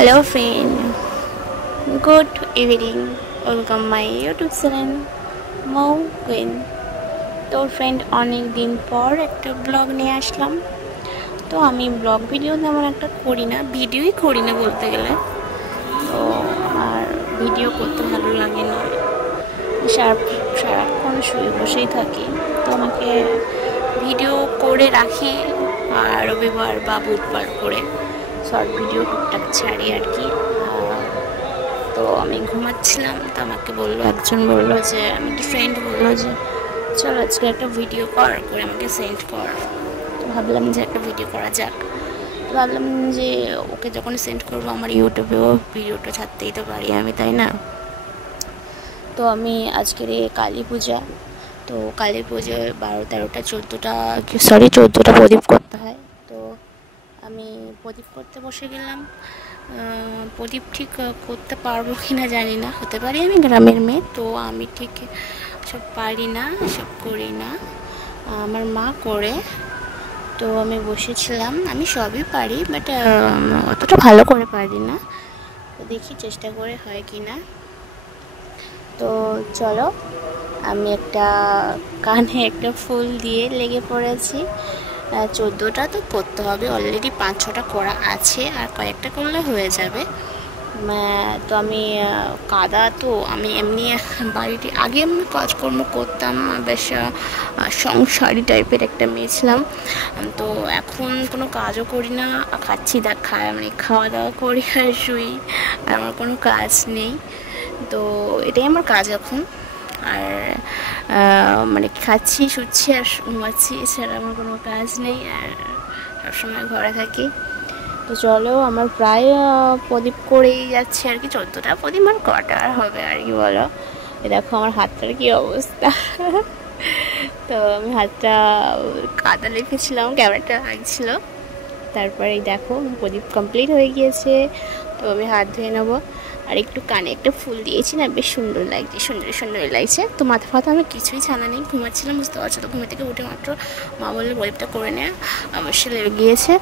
Hello friend, good evening. Welcome my YouTube channel Mou Queen. তো friend অনেক দিন পর একটা ব্লগ নিয়ে আসলাম। তো আমি ব্লগ ভিডিও তেমন একটা করি না, ভিডিওই করি না বলতে গেলে। তো আমার ভিডিও করতে ভালো লাগে না, সারাক্ষণ শুয়ে বসেই থাকি। তো আমাকে ভিডিও করে রাখি আর রবিবার বা বুধবার করে শর্ট ভিডিও টুকটাক ছাড়ি আর কি। তো আমি ঘুমাচ্ছিলাম, তো আমাকে একজন বললো যে আমার একটা ফ্রেন্ড বললো যে চল আজকে একটা ভিডিও করে আমাকে সেন্ড কর। তো ভাবলাম যে একটা ভিডিও করা যাক। তো ভাবলাম যে ওকে যখন সেন্ড করবো আমার ইউটিউবেও ভিডিওটা ছাড়তেই তো পারি আমি, তাই না? তো আমি আজকের কালী পূজা, তো কালী পুজোয় 12, 13, 14টা প্রদীপ করতে হয়। তো আমি প্রদীপ করতে বসে গেলাম। প্রদীপ ঠিক করতে পারবো কি না জানি না, হতে পারি আমি গ্রামের মেয়ে, তো আমি ঠিক সব পারি না, সব করি না, আমার মা করে। তো আমি বসেছিলাম, আমি সবই পারি বাট অতটা ভালো করে পারি না। তো দেখি চেষ্টা করে হয় কি না। তো চলো, আমি একটা কানে একটা ফুল দিয়ে লেগে পড়েছি। 14টা তো করতে হবে, অলরেডি 5-6টা করা আছে, আর কয়েকটা করলে হয়ে যাবে। তো আমি কাদা, তো আমি এমনি বাড়িতে আগে আমি কাজকর্ম করতাম, বেশ সংসারী টাইপের একটা মেয়ে ছিলাম। তো এখন কোনো কাজও করি না, খাচ্ছি মানে খাওয়া দাওয়া করি আর শুই, আর আমার কোনো কাজ নেই। তো এটাই আমার কাজ এখন। আর মানে খাচ্ছি, শুচ্ছি আর ঘুমাচ্ছি, এছাড়া আমার কোনো কাজ নেই, আর সবসময় ঘরে থাকি। তো চলো, আমার প্রায় প্রদীপ করেই যাচ্ছে আর কি। 14টা প্রদীপ আর কটা হবে আর কি বলো। দেখো আমার হাতটার কি অবস্থা। তো আমি হাতটা কাদা লেপেছিলাম, ক্যামেরাটা লাগছিল, তারপরে দেখো প্রদীপ কমপ্লিট হয়ে গিয়েছে। তো আমি হাত ধুয়ে নেবো, আর একটু কানে একটা ফুল দিয়েছি না, বেশ সুন্দর লাগছে, সুন্দর লাগছে। তো মাথা ফাথা আমি কিছুই ছানা নেই, ঘুমাচ্ছিলাম, বুঝতে পারছো তো। ঘুমে থেকে উঠে মাত্র মা বললে প্রদীপটা করে নেয়, অবশ্যই লেগে গিয়েছে।